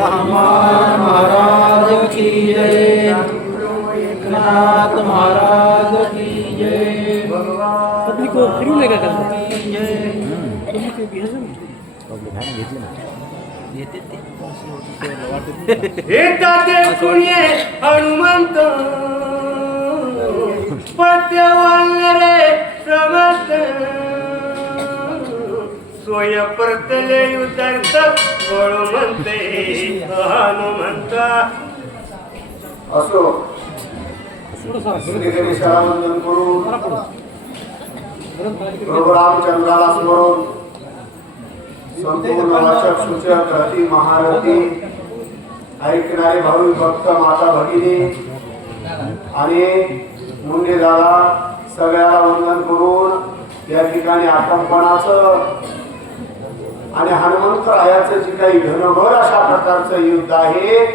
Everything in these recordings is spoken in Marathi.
हनुमान महाराज की जय। एकनाथ महाराज की जय। पब्लिक को फिरू लेगा कल हनुमंत पत्यवान रे समर्थ सोय परतले युद्धार्थ बळ म्हणते हनुमंता असो श्रीगणेशाला वंदन करून प्रभू रामचंद्राला स्मरून संपूर्ण वाचक सूचक रती महारथी ऐकणारे भाविक भक्त माता भगिनी आणि मुंडे दादा सगळ्याला वंदन करून या ठिकाणी आक्रमणाचं आणि हनुमंतरायाचं जे काही घनघोर अशा प्रकारचं युद्ध आहे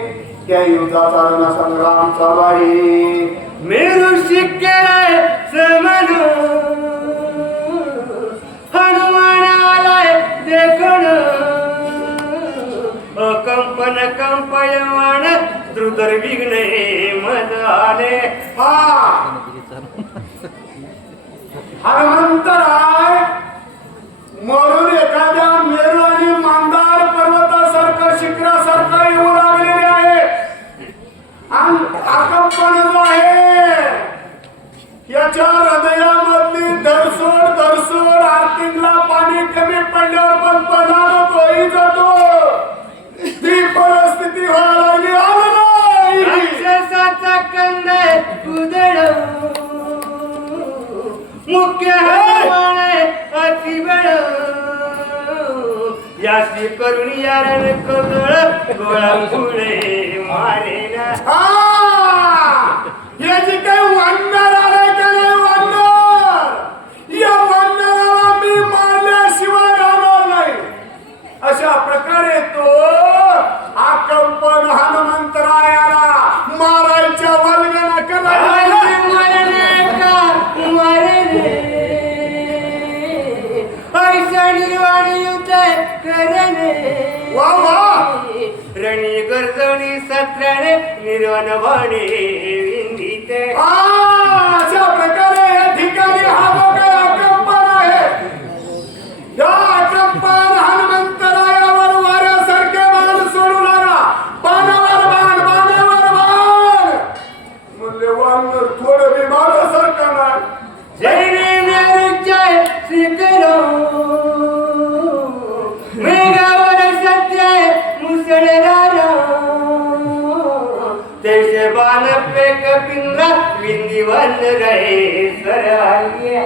त्या युद्धाचा रणसंग्राम चालू आहे. मेरू शिक्के समन हनुमान आलाय देखण कंपन कंपयमान द्रुतर विघ्ने मद आले. हनुमंतराय म्हणून एखाद्या मेरू आणि मंदार पर्वतासारखं शिखरासारखं येऊ लागलेले आहे. आणि आकंपन जो आहे याच्या हृदयामधली धरसोड आर्थिंगला पाणी कमी पडल्यावर पण पणाला तोही जातो. ती परिस्थिती व्हायला लागली. राक्षसाचा कंद उदळ मुख्य हनुमाने अतिबळ याशी करुणी यारण कदळ गोळा पुढे मारेना. याची काही वानर आले का नाही वानर या वानराला मी मारल्याशिवाय राहणार नाही. अशा प्रकारे तो आकंपन हनुमंतरायाला मारायच्या वल्गना करायला रणी गर्जणी सत्राने निर्वाण वाणी विंदीते. अशा प्रकारे या ठिकाणी हा जो काही आकंपन आहे या आकंपन हनुमंतरायावर वाऱ्यासारखे बाण सोडू लागला. बाणावर बाण म्हणले वानर थोडं बी मारासारखं नाही. जैने मेरुजय शिखरो मेघावर सत्य मुसळधार तैसे बाण पेक पिंगला विंदीवन रहे सरहालिये.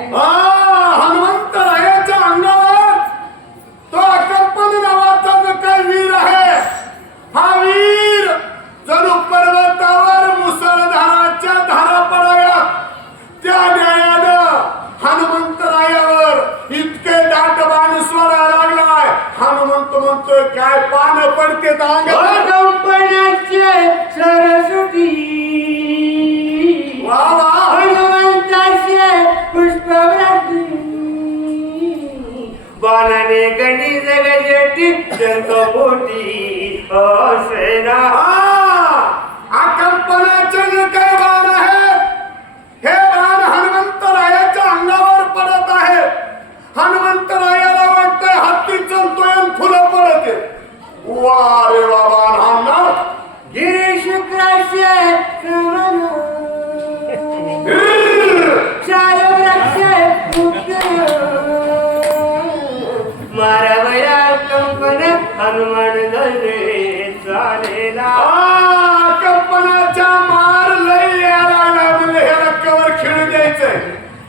हनुमंतरायाच्या अंगावर तो आकंपन नावाचा जो काही वीर आहे हा वीर जणू पर्वतावर मुसळधाराच्या धारा पडाव्यात त्या न्यायानं हनुमंतरायावर इतके दाट बाण सोडायला लागलाय. हनुमंत म्हणतोय काय पान पडते कंपनाचे सरस्वती हनुमंताचे पुष्पवृष्टी बाणाने गणी जगजेटी जंतपोटी असेना. आकंपनाचे जे काही बाण आहे हे बाण हनुमंतरायाच्या अंगावर पडत आहे. हनुमंतरायाला वाटतंय हत्ती चलतोय आणि फुलं पडत आहेत. वा रे वा बाण हा गिरी शुक्राशे मारावया कंपन हनुमान गले चालेला. कंपनाच्या मार लई यायला लागले. हे रक्कावर खेळू द्यायचंय.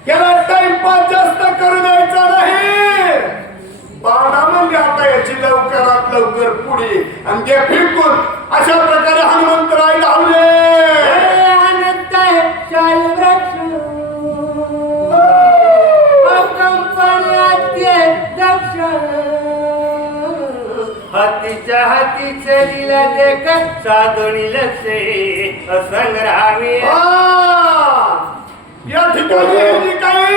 याला टाइमपास जास्त करू द्यायचा नाही. बाणा म्हणजे आता याची लवकरात लवकर पुढे आणि ते फिरकून अशा प्रकारे हनुमंतराय लावले. हातीच्या हातीचे दिला देख साधोणी लक्षे संग्रामी. या ठिकाणी जी काही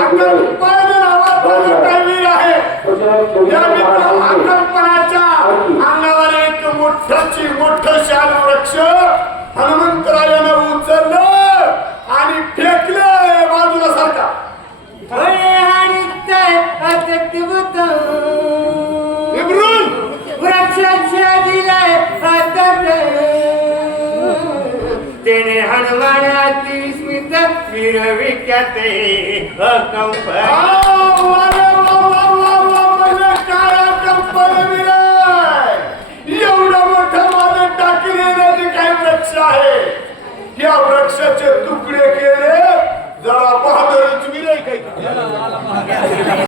आकंपन नावाचा काही आहे या आकंपनाच्या अंगावर एक तेने हनुमान अति विस्मित वीर विख्याते अकंप एवढं मोठं माझं टाकलेलं काय वृक्ष आहे या वृक्षाचे तुकडे केले जरा बहादरच विनय काही